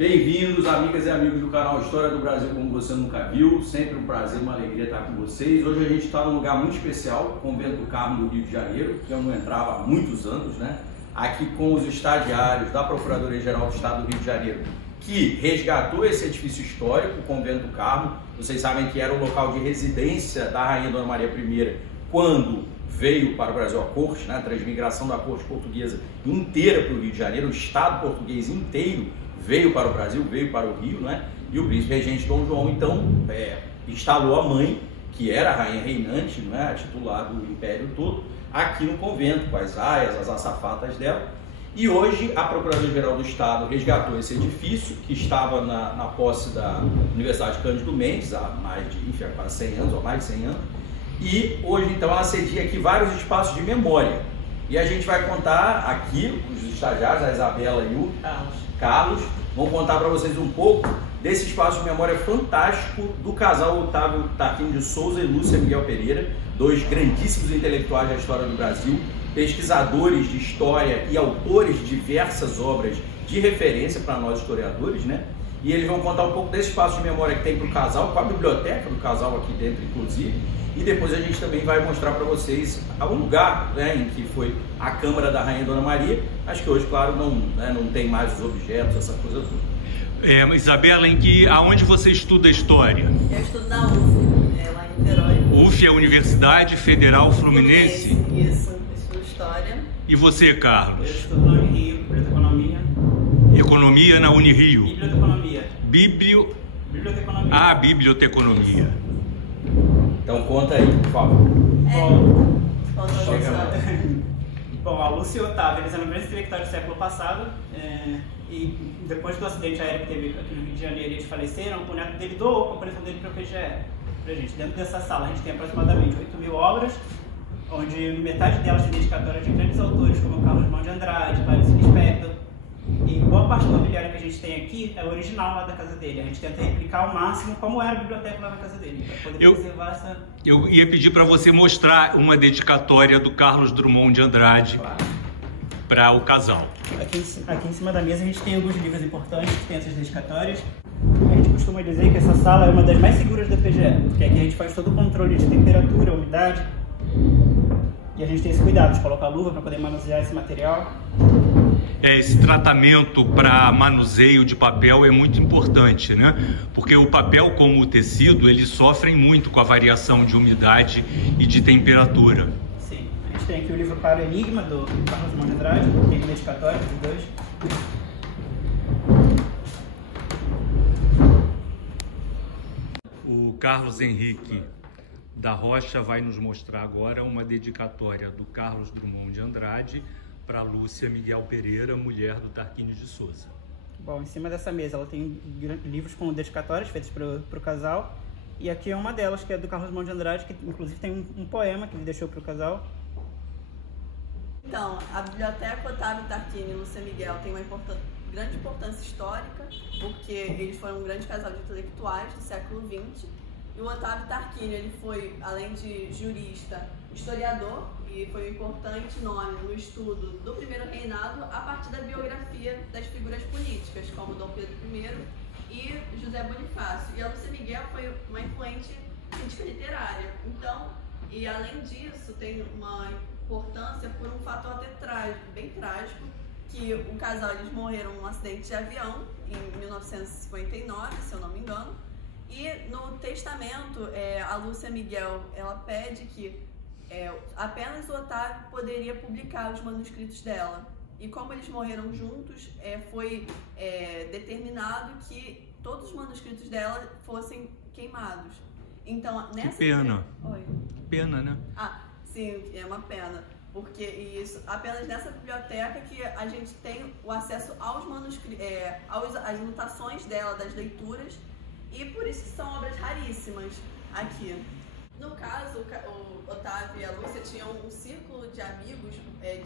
Bem-vindos, amigas e amigos do canal História do Brasil Como Você Nunca Viu. Sempre um prazer, uma alegria estar com vocês. Hoje a gente está num lugar muito especial, o Convento do Carmo do Rio de Janeiro, que eu não entrava há muitos anos, né? Aqui com os estagiários da Procuradoria-Geral do Estado do Rio de Janeiro, que resgatou esse edifício histórico, o Convento do Carmo. Vocês sabem que era o local de residência da Rainha Dona Maria I quando veio para o Brasil a corte, né? A transmigração da corte portuguesa inteira para o Rio de Janeiro, o Estado português inteiro veio para o Brasil, veio para o Rio, né? E o príncipe regente Dom João, então, instalou a mãe, que era a rainha reinante, né? A titular do império todo, aqui no convento, com as aias, as azafatas dela. E hoje a Procuradoria-Geral do Estado resgatou esse edifício, que estava na posse da Universidade Cândido Mendes, há quase 100 anos, ou mais de 100 anos. E hoje, então, ela cedia aqui vários espaços de memória. E a gente vai contar aqui, os estagiários, a Isabela e o Carlos, vão contar para vocês um pouco desse espaço de memória fantástico do casal Otávio Tarquínio de Souza e Lúcia Miguel Pereira, dois grandíssimos intelectuais da história do Brasil, pesquisadores de história e autores de diversas obras de referência para nós historiadores, né? E eles vão contar um pouco desse espaço de memória que tem para o casal, com a biblioteca do casal aqui dentro, inclusive. E depois a gente também vai mostrar para vocês algum lugar, né, em que foi a Câmara da Rainha Dona Maria. Acho que hoje, claro, não tem mais os objetos, essa coisa toda. Isabela, aonde você estuda história? Eu estudo na UF, lá em Niterói. UF é a Universidade Federal Fluminense? Isso, eu estudo história. E você, Carlos? Eu estudo na Unirio, Biblioteconomia. Economia na Unirio? Biblioteconomia. Biblioteconomia. Ah, biblioteconomia. Então conta aí, por favor. Bom, a Lúcia e o Otávio, eles eram grandes intelectuais do século passado, e depois do acidente aéreo que teve aqui no Rio de Janeiro, eles faleceram, o neto dele doou a coleção dele para o PGE. Pra gente. Dentro dessa sala a gente tem aproximadamente 8.000 obras, onde metade delas tem dedicatória de grandes autores como Carlos Drummond de Andrade, Clarice Lispector. E boa parte do mobiliário que a gente tem aqui é original lá da casa dele. A gente tenta replicar ao máximo como era a biblioteca lá na casa dele, para poder preservar essa... Eu ia pedir para você mostrar uma dedicatória do Carlos Drummond de Andrade para o casal. Aqui em cima da mesa a gente tem alguns livros importantes que tem essas dedicatórias. A gente costuma dizer que essa sala é uma das mais seguras da PGE, porque aqui a gente faz todo o controle de temperatura, umidade, e a gente tem esse cuidado de colocar luva para poder manusear esse material. Esse tratamento para manuseio de papel é muito importante, né? Porque o papel, como o tecido, eles sofrem muito com a variação de umidade e de temperatura. Sim, a gente tem aqui o livro Para o Enigma, do Carlos Drummond de Andrade, tem dedicatória dos dois. O Carlos Henrique da Rocha vai nos mostrar agora uma dedicatória do Carlos Drummond de Andrade para Lúcia Miguel Pereira, mulher do Tarquínio de Souza. Bom, em cima dessa mesa ela tem livros com dedicatórias feitos para o casal, e aqui é uma delas, que é do Carlos Drummond de Andrade, que inclusive tem um poema que ele deixou para o casal. Então, a Biblioteca Otávio Tarquínio e Lúcia Miguel tem uma grande importância histórica, porque eles foram um grande casal de intelectuais do século XX. E o Otávio Tarquínio, ele foi, além de jurista, historiador, e foi um importante nome no estudo do primeiro reinado a partir da biografia das figuras políticas, como Dom Pedro I e José Bonifácio. E a Lúcia Miguel foi uma influente crítica literária. Então, e além disso, tem uma importância por um fator até bem trágico, que o casal, eles morreram num acidente de avião em 1959, se eu não me engano. E no testamento, a Lúcia Miguel, ela pede que apenas o Otávio poderia publicar os manuscritos dela. E como eles morreram juntos, foi determinado que todos os manuscritos dela fossem queimados. Então, nessa... Que pena. Oi. Pena, né? Ah, sim, é uma pena. Porque isso, apenas nessa biblioteca que a gente tem o acesso aos manuscritos, às anotações dela, das leituras, e por isso que são obras raríssimas aqui. No caso, o Otávio e a Lúcia tinham um círculo de amigos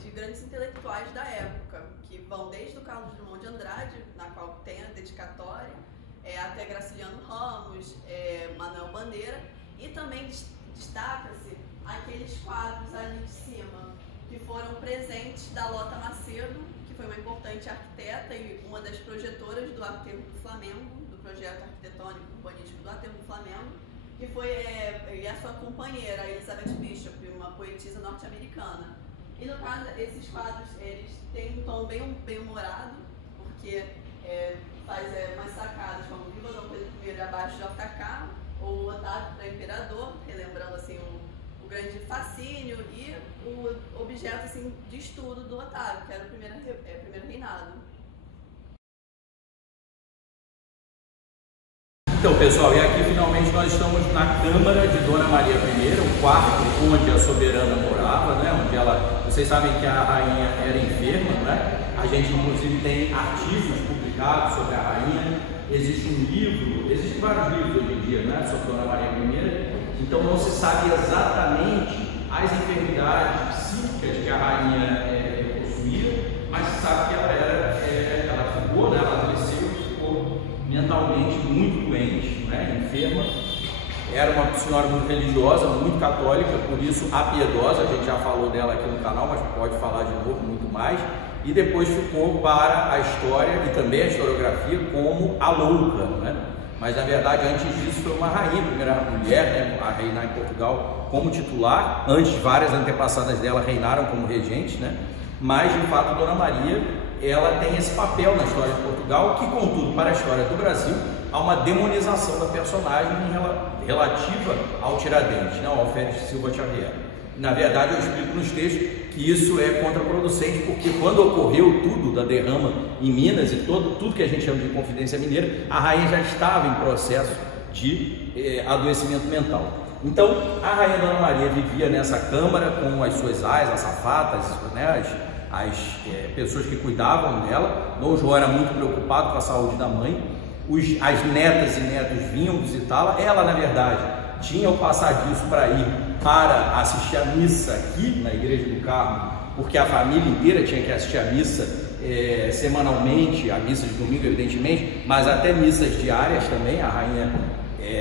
de grandes intelectuais da época, que vão desde o Carlos Drummond de Andrade, na qual tem a dedicatória, até Graciliano Ramos, Manuel Bandeira, e também destaca-se aqueles quadros ali de cima, que foram presentes da Lota Macedo, que que foi uma importante arquiteta e uma das projetoras do Aterro do Flamengo, do projeto arquitetônico urbanístico do Aterro do Flamengo, que foi e a sua companheira, Elizabeth Bishop, uma poetisa norte-americana. E no caso, esses quadros, eles têm um tom bem humorado, porque faz umas sacadas como Viva Dom Pedro I abaixo de JK, ou Otávio para Imperador, relembrando assim o grande fascínio e o objeto assim, de estudo do Otávio, que era o primeiro reinado. Então, pessoal, e aqui finalmente nós estamos na Câmara de Dona Maria I, o quarto onde a soberana morava, né? Onde ela, vocês sabem que a rainha era enferma, né? A gente inclusive tem artigos publicados sobre a rainha, existe um livro, existem vários livros hoje em dia, né? Sobre Dona Maria I, então não se sabe exatamente as enfermidades psíquicas que a rainha possuía, mas se sabe que ela ficou, né? Ela adoeceu, ficou mentalmente muito doente, né? Enferma. Era uma senhora muito religiosa, muito católica, por isso a piedosa, a gente já falou dela aqui no canal, mas pode falar de novo muito mais. E depois ficou para a história e também a historiografia como a louca, né? Mas na verdade antes disso foi uma rainha, a primeira mulher, né, a reinar em Portugal como titular. Antes várias antepassadas dela reinaram como regentes, né? Mas de fato Dona Maria, ela tem esse papel na história de Portugal, que contudo para a história do Brasil há uma demonização da personagem relativa ao Tiradentes, né, ao Alferes de Silva Xavier. Na verdade eu explico nos textos que isso é contraproducente, porque quando ocorreu tudo da derrama em Minas e tudo que a gente chama de Inconfidência Mineira, a rainha já estava em processo de adoecimento mental. Então a rainha Dona Maria vivia nessa câmara com as suas azafatas, né, as pessoas que cuidavam dela. Dom João era muito preocupado com a saúde da mãe, as netas e netos vinham visitá-la. Ela, na verdade, tinha o passadiço para ir para assistir a missa aqui na Igreja do Carmo, porque a família inteira tinha que assistir a missa semanalmente, a missa de domingo evidentemente, mas até missas diárias também. A rainha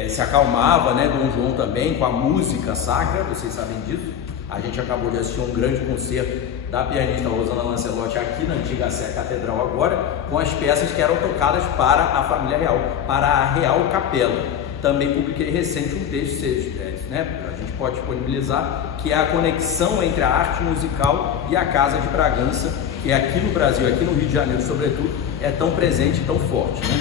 se acalmava, né? Dom João também, com a música sacra, vocês sabem disso. A gente acabou de assistir um grande concerto da pianista Rosana Lancelotti aqui na antiga Sé Catedral agora, com as peças que eram tocadas para a família real, para a Real Capela. Também publiquei recente um texto, né, a gente pode disponibilizar, que é a conexão entre a arte musical e a Casa de Bragança, que aqui no Brasil, aqui no Rio de Janeiro sobretudo, é tão presente e tão forte, né?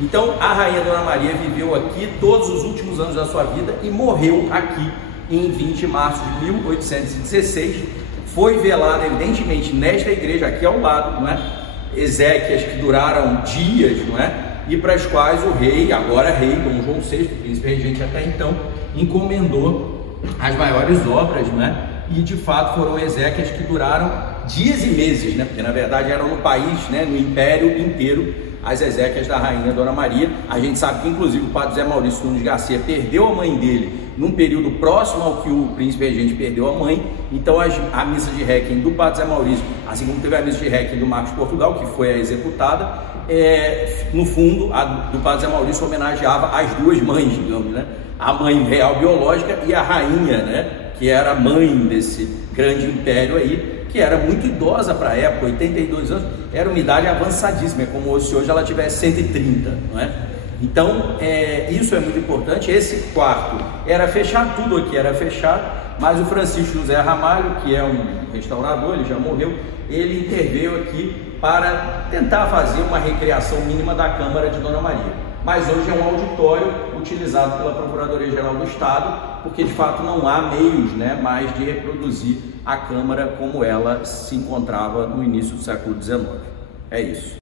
Então a rainha Dona Maria viveu aqui todos os últimos anos da sua vida e morreu aqui em 20 de março de 1816, foi velada evidentemente nesta igreja aqui ao lado, não é? Exéquias que duraram dias, não é? E para as quais o rei, agora rei, Dom João VI, príncipe regente até então, encomendou as maiores obras, né? E de fato foram exéquias que duraram dias e meses, né? Porque na verdade eram no país, né? No império inteiro, as exéquias da rainha Dona Maria. A gente sabe que inclusive o padre Zé Maurício Nunes Garcia perdeu a mãe dele num período próximo ao que o príncipe regente perdeu a mãe. Então a missa de Requiem do padre Zé Maurício, assim como teve a missa de Requiem do Marcos Portugal, que foi a executada, no fundo a do padre Zé Maurício homenageava as duas mães, digamos, né? A mãe real biológica e a rainha, né? Que era a mãe desse grande império aí, que era muito idosa para a época, 82 anos, era uma idade avançadíssima, é como se hoje ela tivesse 130, não é? Então, isso é muito importante. Esse quarto era fechado, tudo aqui era fechado, mas o Francisco José Ramalho, que é um restaurador, ele já morreu, ele interveio aqui para tentar fazer uma recriação mínima da Câmara de Dona Maria. Mas hoje é um auditório utilizado pela Procuradoria-Geral do Estado, porque de fato não há meios, né, mais de reproduzir a Câmara como ela se encontrava no início do século XIX. É isso.